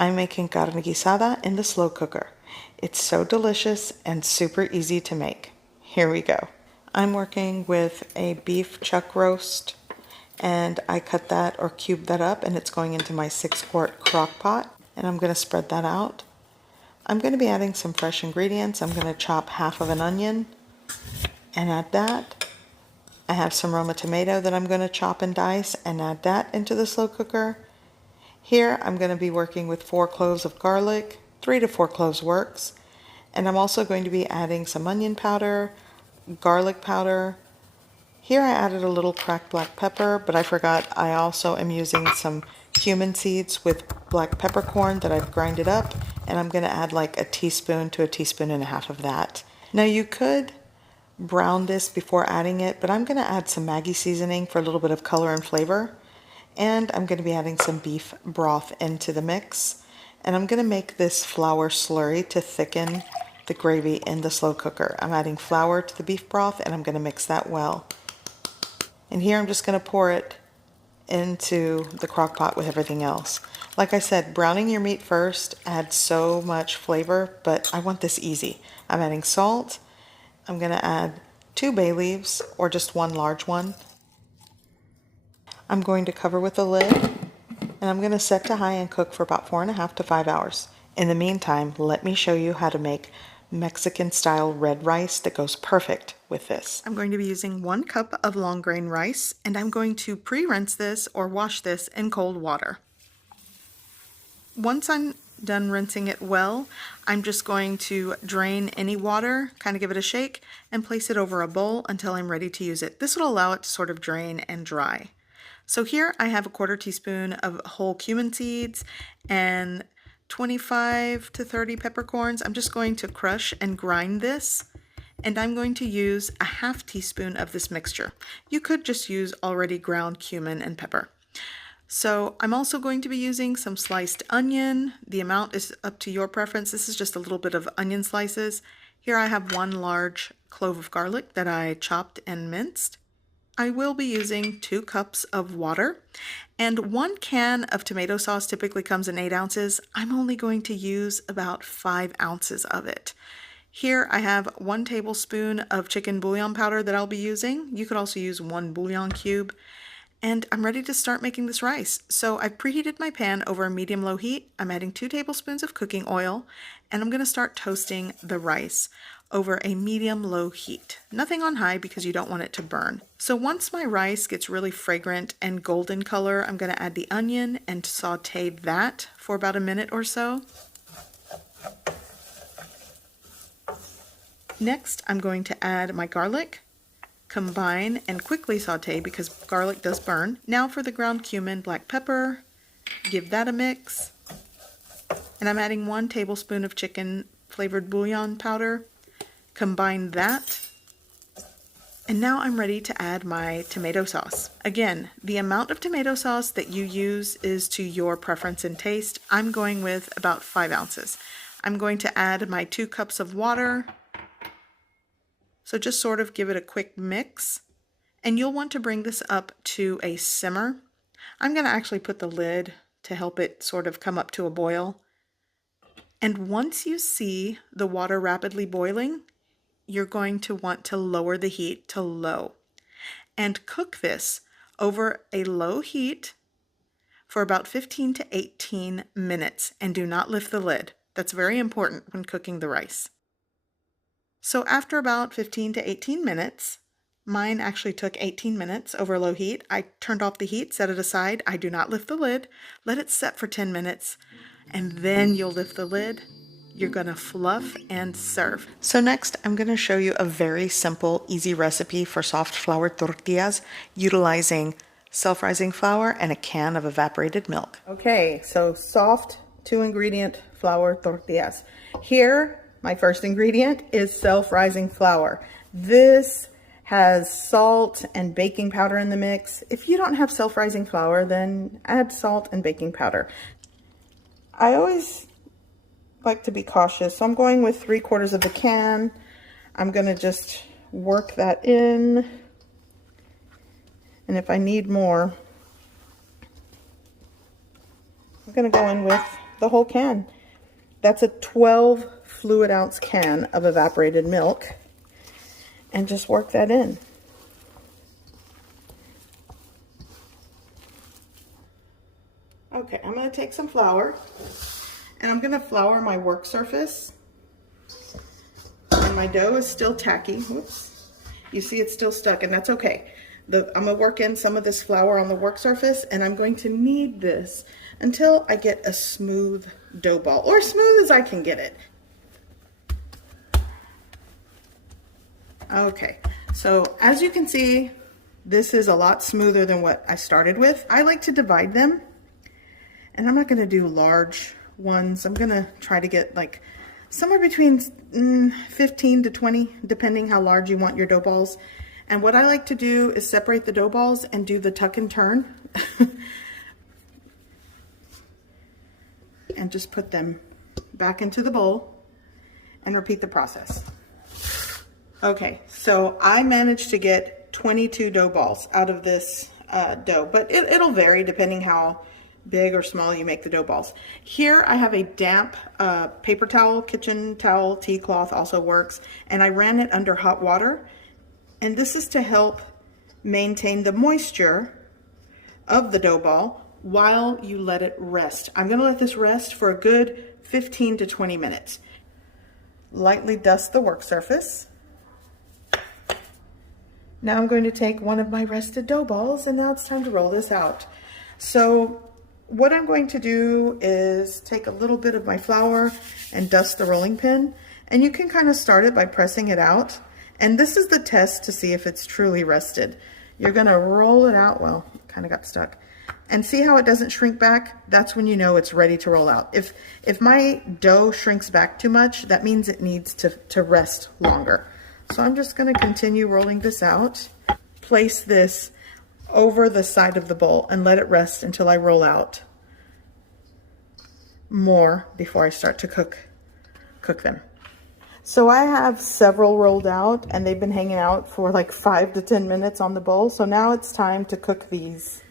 I'm making carne guisada in the slow cooker. It's so delicious and super easy to make. Here we go. I'm working with a beef chuck roast, and I cut that or cube that up, and it's going into my 6-quart crock pot, and I'm going to spread that out. I'm going to be adding some fresh ingredients. I'm going to chop half of an onion and add that. I have some Roma tomato that I'm going to chop and dice and add that into the slow cooker. Here I'm going to be working with 4 cloves of garlic. 3 to 4 cloves works. And I'm also going to be adding some onion powder, garlic powder. Here I added a little cracked black pepper, but I forgot I also am using some cumin seeds with black peppercorn that I've grinded up, and I'm going to add like a teaspoon to a teaspoon and a half of that. Now you could brown this before adding it, but I'm going to add some Maggi seasoning for a little bit of color and flavor. And I'm going to be adding some beef broth into the mix. And I'm going to make this flour slurry to thicken the gravy in the slow cooker. I'm adding flour to the beef broth, and I'm going to mix that well. And here I'm just going to pour it into the crock pot with everything else. Like I said, browning your meat first adds so much flavor, but I want this easy. I'm adding salt. I'm going to add 2 bay leaves, or just 1 large one. I'm going to cover with a lid, and I'm going to set to high and cook for about 4.5 to 5 hours. In the meantime, let me show you how to make Mexican style red rice that goes perfect with this. I'm going to be using 1 cup of long grain rice, and I'm going to pre-rinse this or wash this in cold water. Once I'm done rinsing it well, I'm just going to drain any water, kind of give it a shake, and place it over a bowl until I'm ready to use it. This will allow it to sort of drain and dry. So here I have a 1/4 teaspoon of whole cumin seeds and 25 to 30 peppercorns. I'm just going to crush and grind this, and I'm going to use a 1/2 teaspoon of this mixture. You could just use already ground cumin and pepper. So I'm also going to be using some sliced onion. The amount is up to your preference. This is just a little bit of onion slices. Here I have 1 large clove of garlic that I chopped and minced. I will be using 2 cups of water, and 1 can of tomato sauce typically comes in 8 ounces. I'm only going to use about 5 ounces of it. Here I have 1 tablespoon of chicken bouillon powder that I'll be using. You could also use 1 bouillon cube. And I'm ready to start making this rice. So I've preheated my pan over a medium-low heat. I'm adding 2 tablespoons of cooking oil, and I'm going to start toasting the rice over a medium-low heat. Nothing on high because you don't want it to burn. So once my rice gets really fragrant and golden color, I'm going to add the onion and saute that for about a minute or so. Next, I'm going to add my garlic. Combine and quickly saute because garlic does burn. Now for the ground cumin, black pepper, give that a mix. And I'm adding 1 tablespoon of chicken flavored bouillon powder. Combine that. And now I'm ready to add my tomato sauce. Again, the amount of tomato sauce that you use is to your preference and taste. I'm going with about 5 ounces. I'm going to add my 2 cups of water. So just sort of give it a quick mix, and you'll want to bring this up to a simmer. I'm going to actually put the lid to help it sort of come up to a boil. And once you see the water rapidly boiling, you're going to want to lower the heat to low and cook this over a low heat for about 15 to 18 minutes, and do not lift the lid. That's very important when cooking the rice. So after about 15 to 18 minutes, mine actually took 18 minutes over low heat. I turned off the heat, set it aside. I do not lift the lid. Let it set for 10 minutes, and then you'll lift the lid. You're going to fluff and serve. So next, I'm going to show you a very simple, easy recipe for soft flour tortillas utilizing self-rising flour and a can of evaporated milk. Okay, so soft 2-ingredient flour tortillas. Here, my first ingredient is self-rising flour. This has salt and baking powder in the mix. If you don't have self-rising flour, then add salt and baking powder. I always like to be cautious, so I'm going with 3/4 of the can. I'm going to just work that in, and if I need more, I'm going to go in with the whole can. That's a 12 fluid ounce can of evaporated milk. And just work that in. Okay, I'm going to take some flour and I'm going to flour my work surface. And my dough is still tacky. Whoops. You see it's still stuck, and that's okay. I'm going to work in some of this flour on the work surface, and I'm going to knead this until I get a smooth dough ball, or as smooth as I can get it. Okay, so as you can see, this is a lot smoother than what I started with. I like to divide them, and I'm not going to do large ones. I'm going to try to get like somewhere between 15 to 20, depending how large you want your dough balls. And what I like to do is separate the dough balls and do the tuck and turn. And just put them back into the bowl and repeat the process. Okay, so I managed to get 22 dough balls out of this dough, but it'll vary depending how big or small you make the dough balls. Here I have a damp paper towel, kitchen towel, tea cloth also works, and I ran it under hot water. And this is to help maintain the moisture of the dough ball while you let it rest. I'm going to let this rest for a good 15 to 20 minutes. Lightly dust the work surface. Now I'm going to take one of my rested dough balls, and now it's time to roll this out. So what I'm going to do is take a little bit of my flour and dust the rolling pin, and you can kind of start it by pressing it out. And this is the test to see if it's truly rested. You're gonna roll it out, well, it kind of got stuck, and see how it doesn't shrink back? That's when you know it's ready to roll out. If my dough shrinks back too much, that means it needs to rest longer. So I'm just gonna continue rolling this out. Place this over the side of the bowl and let it rest until I roll out more before I start to cook them. So I have several rolled out, and they've been hanging out for like 5 to 10 minutes on the bowl. So now it's time to cook these.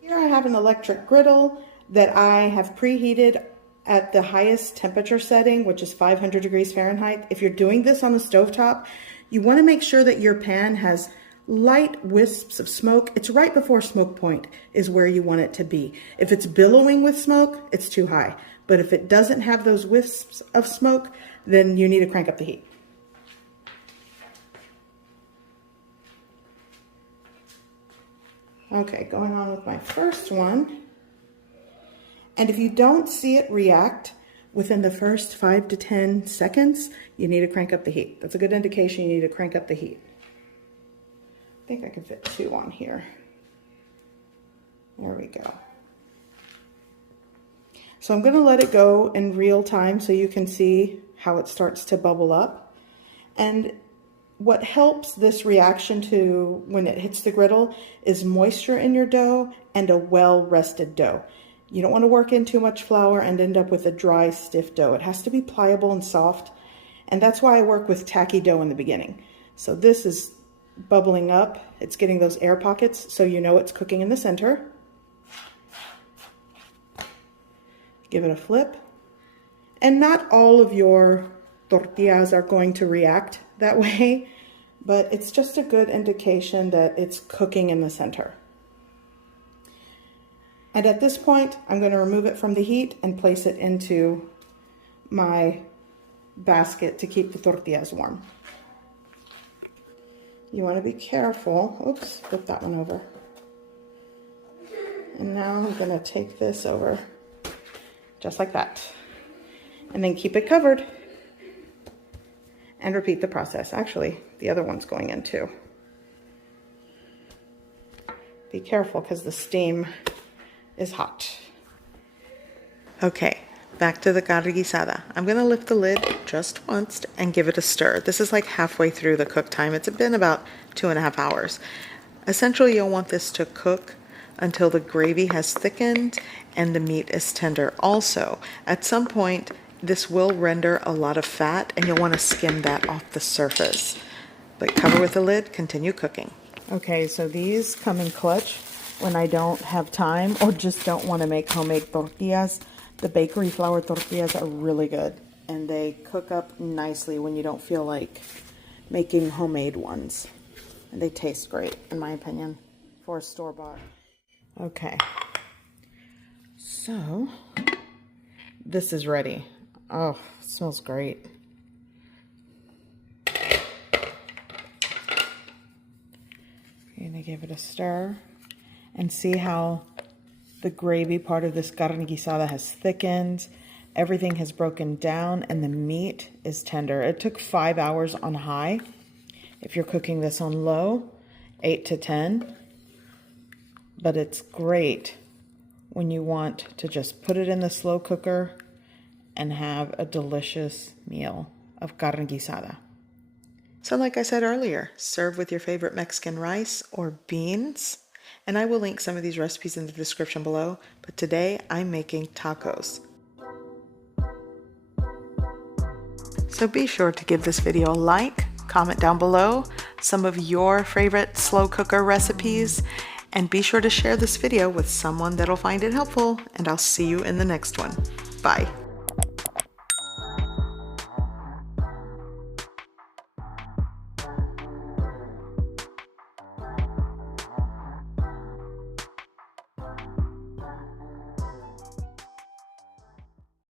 Here I have an electric griddle that I have preheated at the highest temperature setting, which is 500 degrees Fahrenheit. If you're doing this on a stovetop, you want to make sure that your pan has light wisps of smoke. It's right before smoke point is where you want it to be. If it's billowing with smoke, it's too high. But if it doesn't have those wisps of smoke, then you need to crank up the heat. Okay, going on with my first one. And if you don't see it react within the first 5 to 10 seconds, you need to crank up the heat. That's a good indication you need to crank up the heat. I think I can fit 2 on here. There we go. So I'm going to let it go in real time so you can see how it starts to bubble up. And what helps this reaction to when it hits the griddle is moisture in your dough and a well-rested dough. You don't want to work in too much flour and end up with a dry, stiff dough. It has to be pliable and soft. And that's why I work with tacky dough in the beginning. So this is bubbling up. It's getting those air pockets, so you know it's cooking in the center. Give it a flip. And not all of your tortillas are going to react that way, but it's just a good indication that it's cooking in the center. And at this point, I'm going to remove it from the heat and place it into my basket to keep the tortillas warm. You want to be careful. Oops, flip that one over. And now I'm going to take this over just like that. And then keep it covered. And repeat the process. Actually, the other one's going in too. Be careful because the steam is hot. Okay, back to the carne guisada. I'm going to lift the lid just once and give it a stir. This is like halfway through the cook time. It's been about 2.5 hours. Essentially, you'll want this to cook until the gravy has thickened and the meat is tender. Also, at some point, this will render a lot of fat and you'll want to skim that off the surface. But cover with the lid, continue cooking. Okay, so these come in clutch when I don't have time or just don't want to make homemade tortillas. The bakery flour tortillas are really good, and they cook up nicely when you don't feel like making homemade ones. And they taste great, in my opinion, for a store-bought. Okay, so this is ready. Oh, it smells great. I'm gonna give it a stir and see how the gravy part of this carne guisada has thickened. Everything has broken down and the meat is tender. It took 5 hours on high. If you're cooking this on low, 8 to 10. But it's great when you want to just put it in the slow cooker and have a delicious meal of carne guisada. So like I said earlier, serve with your favorite Mexican rice or beans. And I will link some of these recipes in the description below. But today I'm making tacos. So be sure to give this video a like, comment down below some of your favorite slow cooker recipes, and be sure to share this video with someone that'll find it helpful, and I'll see you in the next one. Bye.